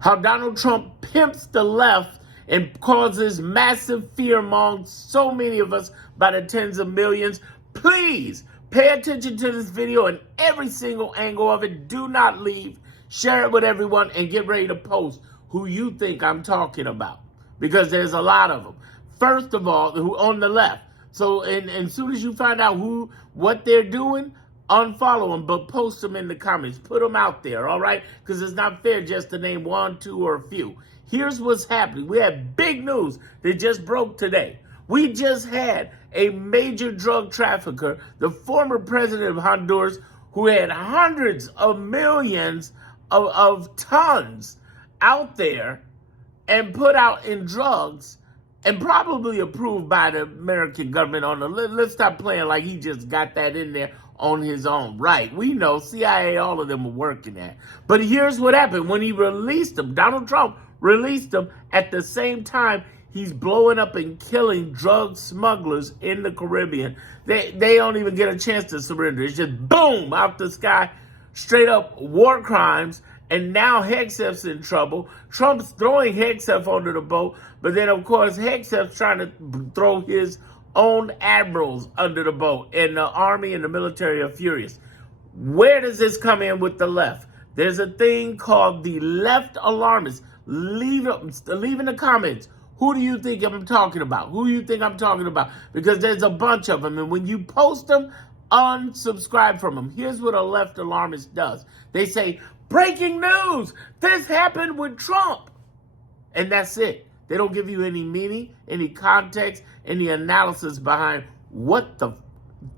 how Donald Trump pimps the left and causes massive fear among so many of us by the tens of millions. Please pay attention to this video and every single angle of it. Do not leave. Share it with everyone and get ready to post who you think I'm talking about, because there's a lot of them. First of all, who on the left. So, and as soon as you find out what they're doing, unfollow them, but post them in the comments. Put them out there, all right? Because it's not fair just to name one, two, or a few. Here's what's happening. We have big news that just broke today. We just had a major drug trafficker, the former president of Honduras, who had hundreds of millions of tons out there and put out in drugs and probably approved by the American government on the list. Let's stop playing like he just got that in there on his own. Right, we know CIA, all of them are working that. But here's what happened. When he released them, Donald Trump released them, at the same time, he's blowing up and killing drug smugglers in the Caribbean. They don't even get a chance to surrender. It's just boom, out the sky, straight up war crimes. And now Hegseth's in trouble. Trump's throwing Hegseth under the boat, but then, of course, Hegseth's trying to throw his own admirals under the boat, and the army and the military are furious. Where does this come in with the left? There's a thing called the left alarmists. Leave in the comments. Who do you think I'm talking about? Who do you think I'm talking about? Because there's a bunch of them, and when you post them, unsubscribe from them. Here's what a left alarmist does. They say, breaking news, this happened with Trump. And that's it. They don't give you any meaning, any context, any analysis behind what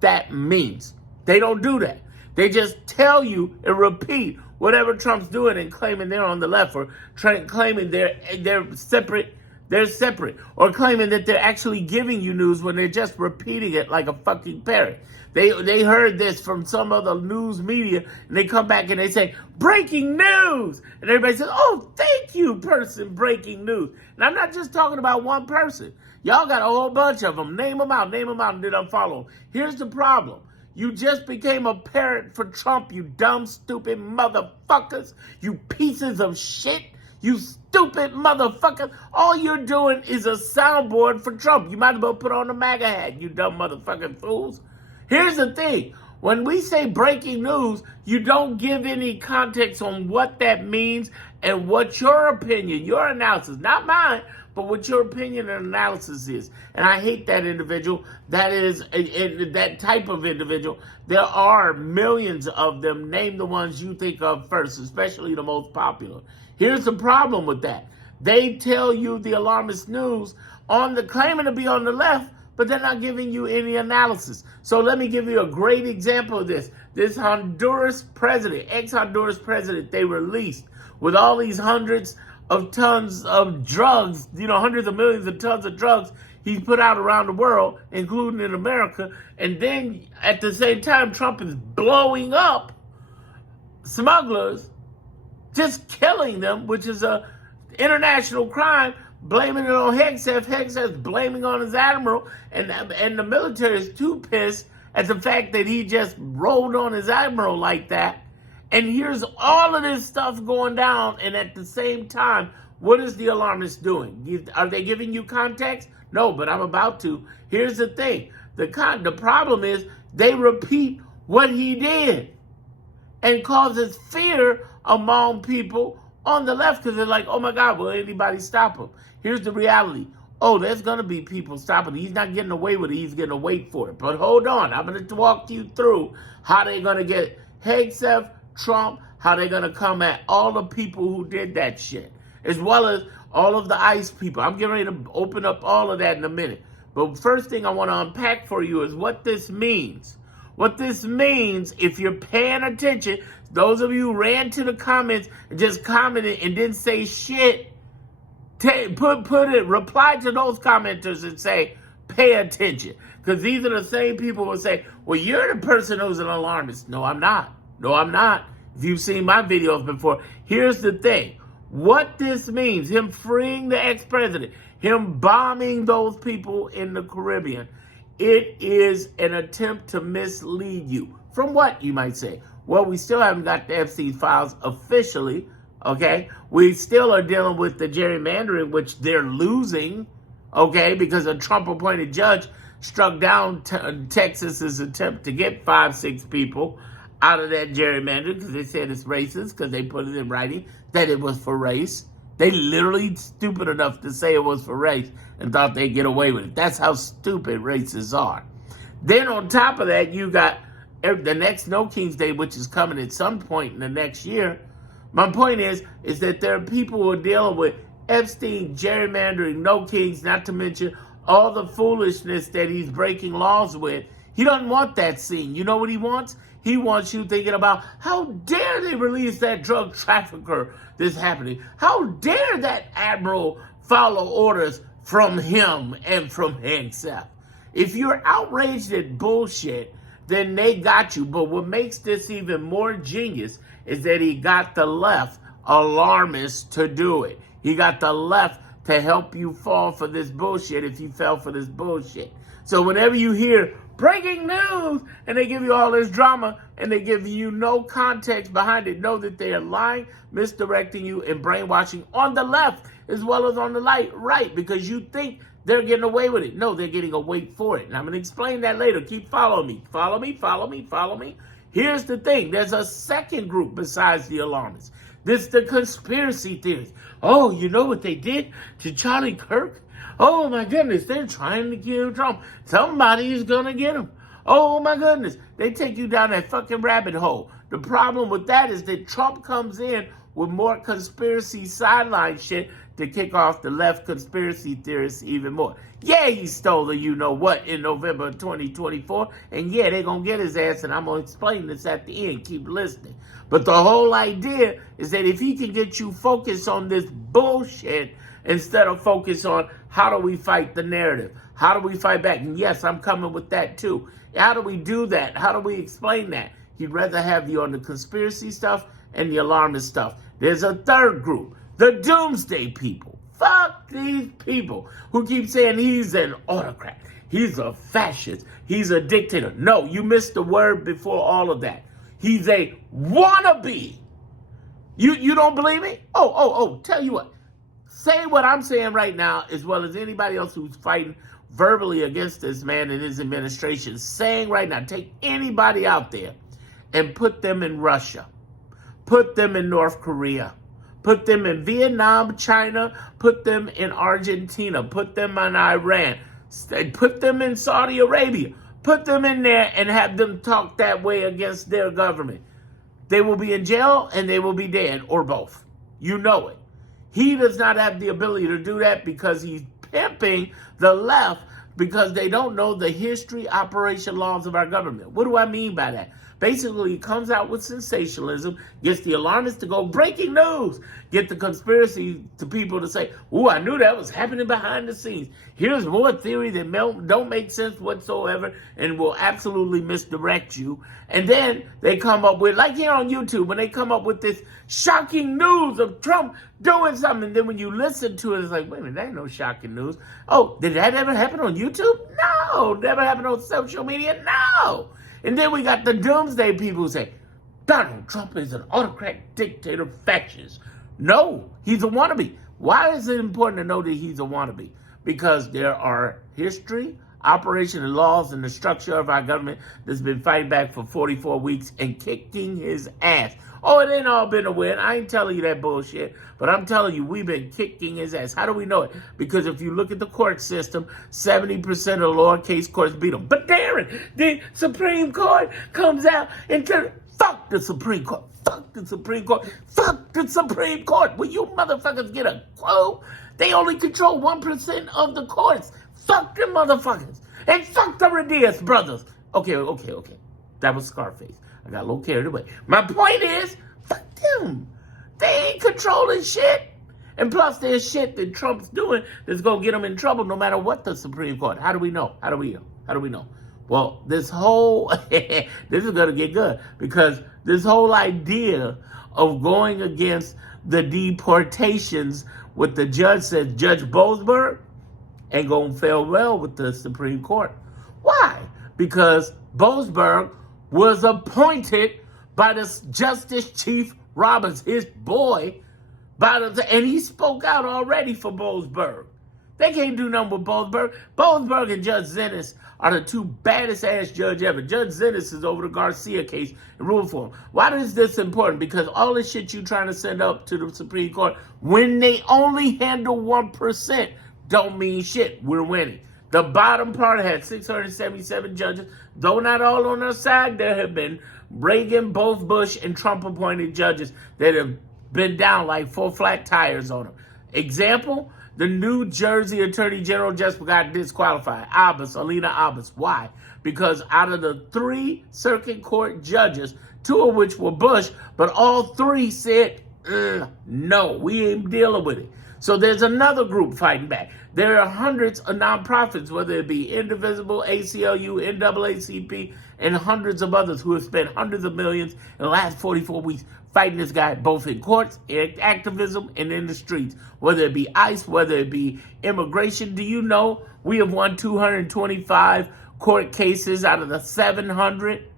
that means. They don't do that. They just tell you and repeat whatever Trump's doing and claiming they're on the left, or claiming they're separate. They're separate, or claiming that they're actually giving you news when they're just repeating it like a fucking parrot. They heard this from some other news media, and they come back and they say, breaking news! And everybody says, oh, thank you, person, breaking news. And I'm not just talking about one person. Y'all got a whole bunch of them. Name them out, and then unfollow them. Here's the problem. You just became a parrot for Trump, you dumb, stupid motherfuckers. You pieces of shit. You stupid motherfucker. All you're doing is a soundboard for Trump. You might as well put on a MAGA hat, you dumb motherfucking fools. Here's the thing. When we say breaking news, you don't give any context on what that means and what your opinion, your analysis, not mine, but what your opinion and analysis is. And I hate that individual. That is that type of individual. There are millions of them. Name the ones you think of first, especially the most popular. Here's the problem with that. They tell you the alarmist news on the claiming to be on the left, but they're not giving you any analysis. So let me give you a great example of this. This Honduras president, ex-Honduras president, they released with all these hundreds of tons of drugs, hundreds of millions of tons of drugs he's put out around the world, including in America. And then at the same time, Trump is blowing up smugglers, just killing them, which is a international crime, blaming it on Hegseth. Hegseth's blaming on his admiral, and the military is too pissed at the fact that he just rolled on his admiral like that. And here's all of this stuff going down, and at the same time, what is the alarmist doing? Are they giving you context? No, but I'm about to. Here's the thing. The problem is they repeat what he did and causes fear among people on the left, because they're like, oh my God, will anybody stop him? Here's the reality. Oh, there's going to be people stopping him. He's not getting away with it. He's going to wait for it. But hold on. I'm going to walk you through how they're going to get Hegseth, Trump, how they're going to come at all the people who did that shit, as well as all of the ICE people. I'm getting ready to open up all of that in a minute. But first thing I want to unpack for you is what this means. What this means, if you're paying attention, those of you who ran to the comments and just commented and didn't say shit, reply to those commenters and say, pay attention. Because these are the same people who say, well, you're the person who's an alarmist. No, I'm not. No, I'm not. If you've seen my videos before, here's the thing. What this means, him freeing the ex-president, him bombing those people in the Caribbean, it is an attempt to mislead you. From what, you might say? Well, we still haven't got the Epstein files officially, Okay, we still are dealing with the gerrymandering, which they're losing. Okay, because a Trump-appointed judge struck down Texas's attempt to get 5-6 people out of that gerrymandering because they said it's racist because they put it in writing that it was for race. They literally stupid enough to say it was for race and thought they'd get away with it. That's how stupid racists are. Then on top of that, you got the next No King's Day, which is coming at some point in the next year. My point is that there are people who are dealing with Epstein, gerrymandering, no kings, not to mention all the foolishness that he's breaking laws with. He doesn't want that scene. You know what he wants? He wants you thinking about how dare they release that drug trafficker that's happening? How dare that admiral follow orders from him and from himself? If you're outraged at bullshit, then they got you. But what makes this even more genius is that he got the left alarmists to do it. He got the left to help you fall for this bullshit if you fell for this bullshit. So whenever you hear breaking news and they give you all this drama and they give you no context behind it, know that they are lying, misdirecting you, and brainwashing on the left as well as on the right because you think they're getting away with it. No, they're getting away for it. And I'm going to explain that later. Keep following me. Follow me, follow me, follow me. Here's the thing. There's a second group besides the alarmists. This is the conspiracy theories. Oh, you know what they did to Charlie Kirk? Oh, my goodness. They're trying to kill Trump. Somebody is going to get him. Oh, my goodness. They take you down that fucking rabbit hole. The problem with that is that Trump comes in with more conspiracy sideline shit to kick off the left conspiracy theorists even more. Yeah, he stole the you-know-what in November of 2024. And yeah, they're going to get his ass, and I'm going to explain this at the end. Keep listening. But the whole idea is that if he can get you focused on this bullshit instead of focus on how do we fight the narrative? How do we fight back? And yes, I'm coming with that too. How do we do that? How do we explain that? He'd rather have you on the conspiracy stuff and the alarmist stuff. There's a third group, the doomsday people. Fuck these people who keep saying he's an autocrat. He's a fascist. He's a dictator. No, you missed the word before all of that. He's a wannabe. You don't believe me? Tell you what. Say what I'm saying right now as well as anybody else who's fighting verbally against this man and his administration. Saying right now, take anybody out there and put them in Russia. Put them in North Korea. Put them in Vietnam, China. Put them in Argentina. Put them in Iran. Put them in Saudi Arabia. Put them in there and have them talk that way against their government. They will be in jail and they will be dead, or both. You know it. He does not have the ability to do that because he's pimping the left because they don't know the history, operation, laws of our government. What do I mean by that? Basically, he comes out with sensationalism, gets the alarmists to go, breaking news, get the conspiracy to people to say, ooh, I knew that was happening behind the scenes. Here's more theory that don't make sense whatsoever and will absolutely misdirect you. And then they come up with, like here on YouTube, when they come up with this shocking news of Trump doing something, and then when you listen to it, it's like, wait a minute, that ain't no shocking news. Oh, did that ever happen on YouTube? No. Never happened on social media? No. And then we got the doomsday people who say, Donald Trump is an autocrat, dictator, fascist. No, he's a wannabe. Why is it important to know that he's a wannabe? Because there are history, operation, and laws and the structure of our government that's been fighting back for 44 weeks and kicking his ass. Oh, it ain't all been a win. I ain't telling you that bullshit, but I'm telling you, we've been kicking his ass. How do we know it? Because if you look at the court system, 70% of the lowercase courts beat him. But Darren, the Supreme Court comes out and tells, fuck the Supreme Court. Fuck the Supreme Court. Fuck the Supreme Court. Will you motherfuckers get a clue? They only control 1% of the courts. Fuck them motherfuckers. And fuck the Radius brothers. Okay. That was Scarface. I got a little carried away. My point is, fuck them. They ain't controlling shit. And plus, there's shit that Trump's doing that's going to get him in trouble no matter what the Supreme Court. How do we know? How do we know? Well, this whole, this is going to get good. Because this whole idea of going against the deportations, what the judge said, Judge Boasberg, ain't going to fail well with the Supreme Court. Why? Because Boasberg was appointed by the Justice Chief Roberts, his boy, And he spoke out already for Boasberg. They can't do nothing with Boasberg. Boasberg and Judge Zennis are the two baddest ass judge ever. Judge Zennis is over the Garcia case and ruled for him. Why is this important? Because all the shit you trying to send up to the Supreme Court, when they only handle 1%, don't mean shit. We're winning. The bottom part had 677 judges. Though not all on their side, there have been Reagan, both Bush, and Trump appointed judges that have been down like 4 flat tires on them. Example, the New Jersey Attorney General just got disqualified. Alina Abbas. Why? Because out of the 3 circuit court judges, 2 of which were Bush, but all 3 said, no, we ain't dealing with it. So there's another group fighting back. There are hundreds of nonprofits, whether it be Indivisible, ACLU, NAACP, and hundreds of others who have spent hundreds of millions in the last 44 weeks fighting this guy, both in courts, in activism, and in the streets. Whether it be ICE, whether it be immigration. Do you know we have won 225 court cases out of the 700?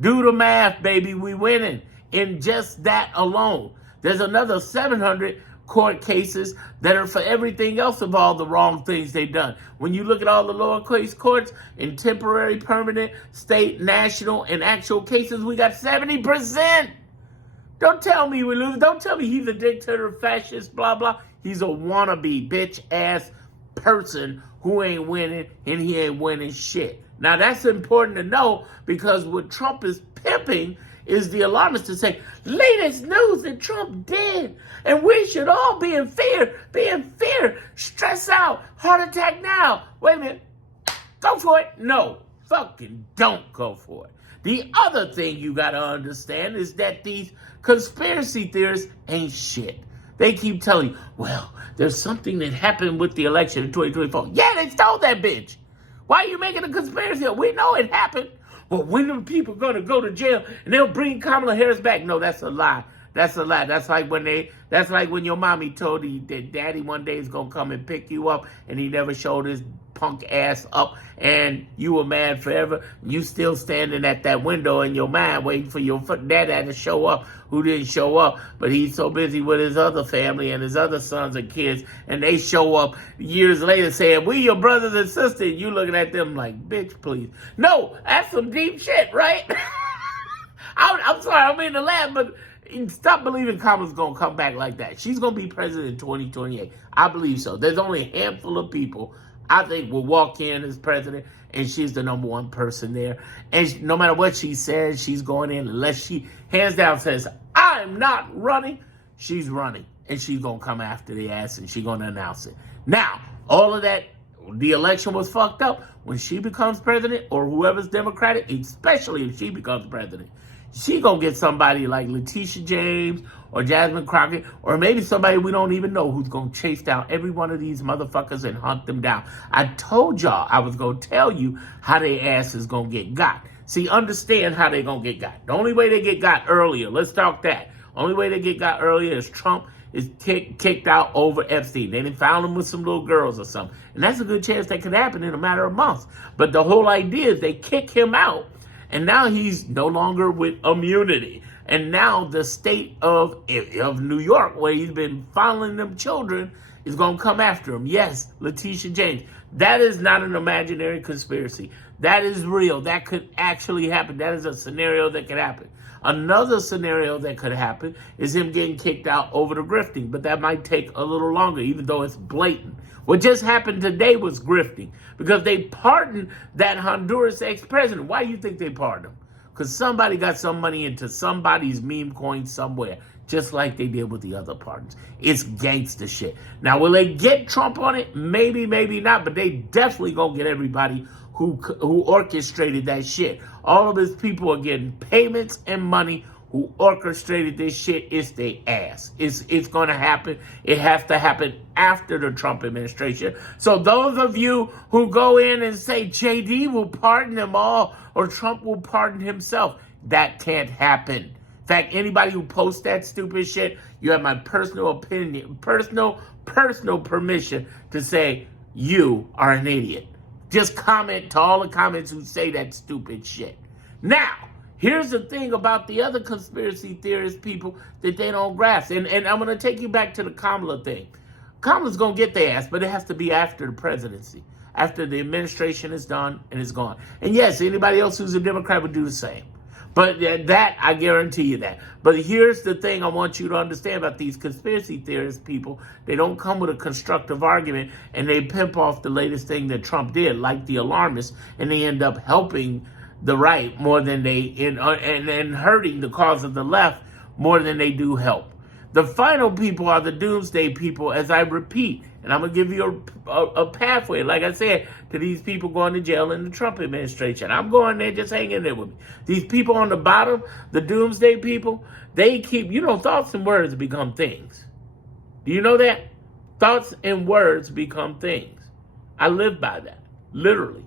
Do the math, baby. We winning in just that alone. There's another 700 court cases that are for everything else of all the wrong things they've done. When you look at all the lower case courts in temporary, permanent, state, national, and actual cases, we got 70%. Don't tell me we lose. Don't tell me he's a dictator, fascist, blah, blah. He's a wannabe, bitch-ass person who ain't winning, and he ain't winning shit. Now, that's important to know, because what Trump is pimping is the alarmist to say, latest news that Trump did, and we should all be in fear, stress out, heart attack now. Wait a minute, go for it. No, fucking don't go for it. The other thing you gotta understand is that these conspiracy theorists ain't shit. They keep telling you, well, there's something that happened with the election in 2024. Yeah, they stole that bitch. Why are you making a conspiracy? We know it happened. Well, when are people going to go to jail and they'll bring Kamala Harris back? No, that's a lie. That's a lie. That's like when your mommy told you that daddy one day is going to come and pick you up, and he never showed his punk ass up, and you were mad forever. You still standing at that window in your mind waiting for your dad to show up, who didn't show up, but he's so busy with his other family and his other sons and kids, and they show up years later saying, we your brothers and sisters, and you looking at them like, bitch, please. No, that's some deep shit, right? I'm sorry, I don't mean to laugh, but stop believing Kamala's going to come back like that. She's going to be president in 2028. I believe so. There's only a handful of people I think will walk in as president, and she's the number one person there. And no matter what she says, she's going in. Unless she hands down says, I'm not running, she's running. And she's going to come after the ass, and she's going to announce it. Now, all of that, the election was fucked up. When she becomes president, or whoever's Democratic, especially if she becomes president, she gonna get somebody like Letitia James or Jasmine Crockett, or maybe somebody we don't even know, who's gonna chase down every one of these motherfuckers and hunt them down. I told y'all I was gonna tell you how their ass is gonna get got. See, understand how they gonna get got. The only way they get got earlier, let's talk that. Only way they get got earlier is Trump is kicked out over Epstein. They didn't found him with some little girls or something. And that's a good chance that could happen in a matter of months. But the whole idea is they kick him out, and now he's no longer with immunity. And now the state of New York, where he's been fondling them children, is going to come after him. Yes, Letitia James. That is not an imaginary conspiracy. That is real. That could actually happen. That is a scenario that could happen. Another scenario that could happen is him getting kicked out over the grifting, but that might take a little longer, even though it's blatant. What just happened today was grifting, because they pardoned that Honduras ex-president. Why do you think they pardoned him? Because somebody got some money into somebody's meme coin somewhere, just like they did with the other pardons. It's gangster shit. Now, will they get Trump on it? Maybe, maybe not, but they definitely gonna get everybody who orchestrated that shit. All of his people are getting payments and money. Who orchestrated this shit? It's their ass. It's going to happen. It has to happen after the Trump administration. So those of you who go in and say JD will pardon them all, or Trump will pardon himself, that can't happen. In fact, anybody who posts that stupid shit, you have my personal opinion, personal permission to say you are an idiot. Just comment to all the comments who say that stupid shit. Now, Here's the thing about the other conspiracy theorist people that they don't grasp. And I'm going to take you back to the Kamala thing. Kamala's going to get their ass, but it has to be after the presidency, after the administration is done and is gone. And yes, anybody else who's a Democrat would do the same. But that, I guarantee you that. But here's the thing I want you to understand about these conspiracy theorist people. They don't come with a constructive argument, and they pimp off the latest thing that Trump did, like the alarmists, and they end up helping the right more than they, and hurting the cause of the left more than they do help. The final people are the doomsday people, as I repeat, and I'm going to give you a pathway, like I said, to these people going to jail in the Trump administration. I'm going there, just hanging there with me. These people on the bottom, the doomsday people, they keep, thoughts and words become things. Do you know that? Thoughts and words become things. I live by that, literally.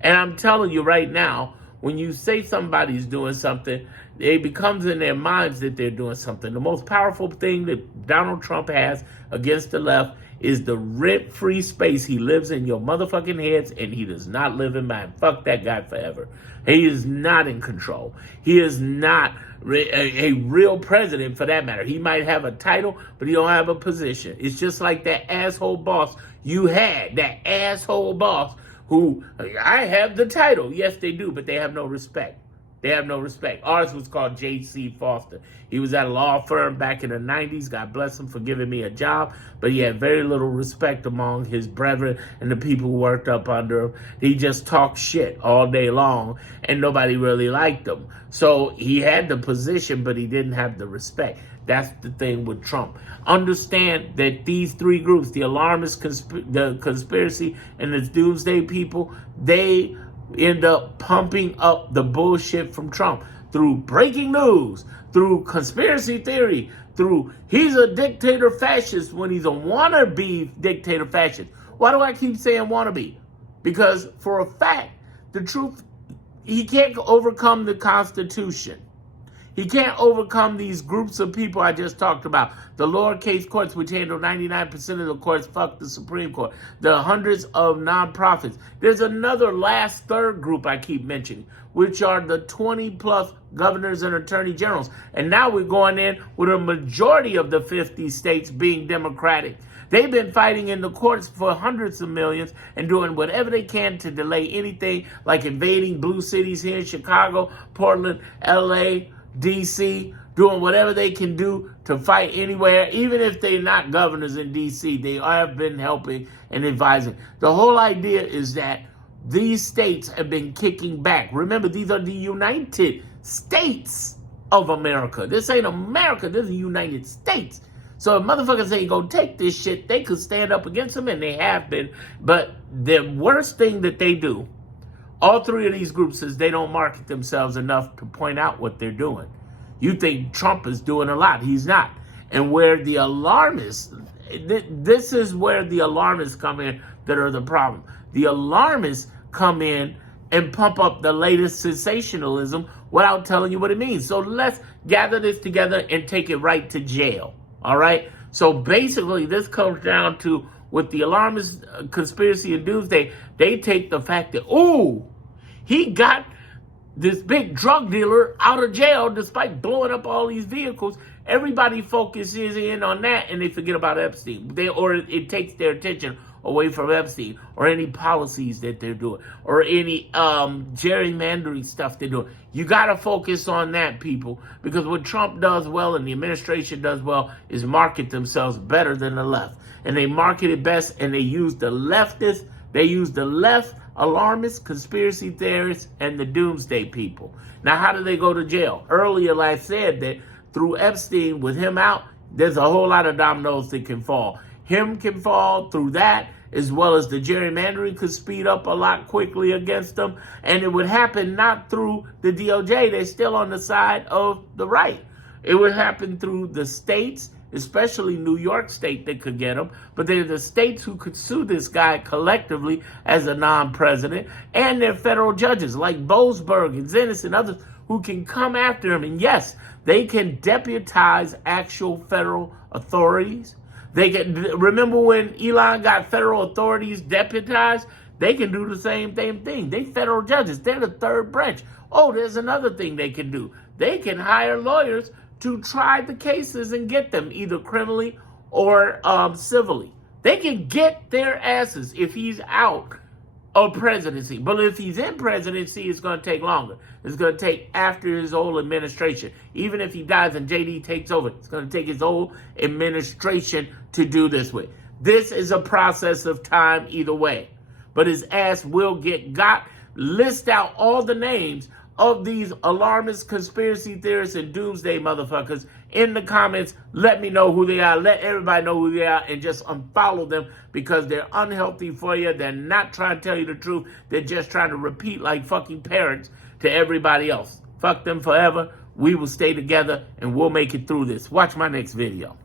And I'm telling you right now, when you say somebody's doing something, it becomes in their minds that they're doing something. The most powerful thing that Donald Trump has against the left is the rent-free space. He lives in your motherfucking heads, and he does not live in mine. Fuck that guy forever. He is not in control. He is not a real president, for that matter. He might have a title, but he don't have a position. It's just like that asshole boss you had, that asshole boss who, I have the title. Yes, they do, but they have no respect. They have no respect. Ours was called J.C. Foster. He was at a law firm back in the 90s. God bless him for giving me a job. But he had very little respect among his brethren and the people who worked up under him. He just talked shit all day long, and nobody really liked him. So he had the position, but he didn't have the respect. That's the thing with Trump. Understand that these three groups, the alarmist, the conspiracy, and the doomsday people, they end up pumping up the bullshit from Trump through breaking news, through conspiracy theory, through he's a dictator fascist when he's a wannabe dictator fascist. Why do I keep saying wannabe? Because for a fact, the truth, he can't overcome the Constitution. He can't overcome these groups of people I just talked about. The lowercase courts, which handle 99% of the courts, fuck the Supreme Court. The hundreds of nonprofits. There's another last third group I keep mentioning, which are the 20-plus governors and attorney generals. And now we're going in with a majority of the 50 states being Democratic. They've been fighting in the courts for hundreds of millions and doing whatever they can to delay anything, like invading blue cities here in Chicago, Portland, L.A., D.C., doing whatever they can do to fight anywhere. Even if they're not governors in D.C., they have been helping and advising. The whole idea is that these states have been kicking back. Remember, these are the United States of America. This ain't America. This is the United States. So if motherfuckers ain't gonna take this shit, they could stand up against them, and they have been. But the worst thing that they do, all three of these groups, is they don't market themselves enough to point out what they're doing. You think Trump is doing a lot. He's not. And where the alarmists, this is where the alarmists come in that are the problem. The alarmists come in and pump up the latest sensationalism without telling you what it means. So let's gather this together and take it right to jail. All right? So basically, this comes down to, with the alarmist conspiracy and doomsday, they take the fact that, ooh, he got this big drug dealer out of jail despite blowing up all these vehicles. Everybody focuses in on that, and they forget about Epstein. Or it takes their attention away from Epstein, or any policies that they're doing, or any gerrymandering stuff they're doing. You got to focus on that, people, because what Trump does well and the administration does well is market themselves better than the left. And they market it best, and they use the leftists, they use the left alarmists, conspiracy theorists, and the doomsday people. Now, how do they go to jail? Earlier, I said that through Epstein, with him out, there's a whole lot of dominoes that can fall. Him can fall through that, as well as the gerrymandering could speed up a lot quickly against them. And it would happen not through the DOJ. They're still on the side of the right. It would happen through the states, especially New York State, that could get him. But they're the states who could sue this guy collectively as a non-president. And they're federal judges like Boasberg and Zennis and others who can come after him. And yes, they can deputize actual federal authorities. They can, remember when Elon got federal authorities deputized? They can do the same thing. They federal judges. They're the third branch. Oh, there's another thing they can do. They can hire lawyers to try the cases and get them either criminally or civilly. They can get their asses if he's out of presidency. But if he's in presidency, it's going to take longer. It's going to take after his whole administration. Even if he dies and JD takes over, it's going to take his whole administration to do this with. This is a process of time either way. But his ass will get got. List out all the names of these alarmist conspiracy theorists and doomsday motherfuckers in the comments. Let me know who they are. Let everybody know who they are and just unfollow them because they're unhealthy for you. They're not trying to tell you the truth. They're just trying to repeat like fucking parents to everybody else. Fuck them forever. We will stay together and we'll make it through this. Watch my next video.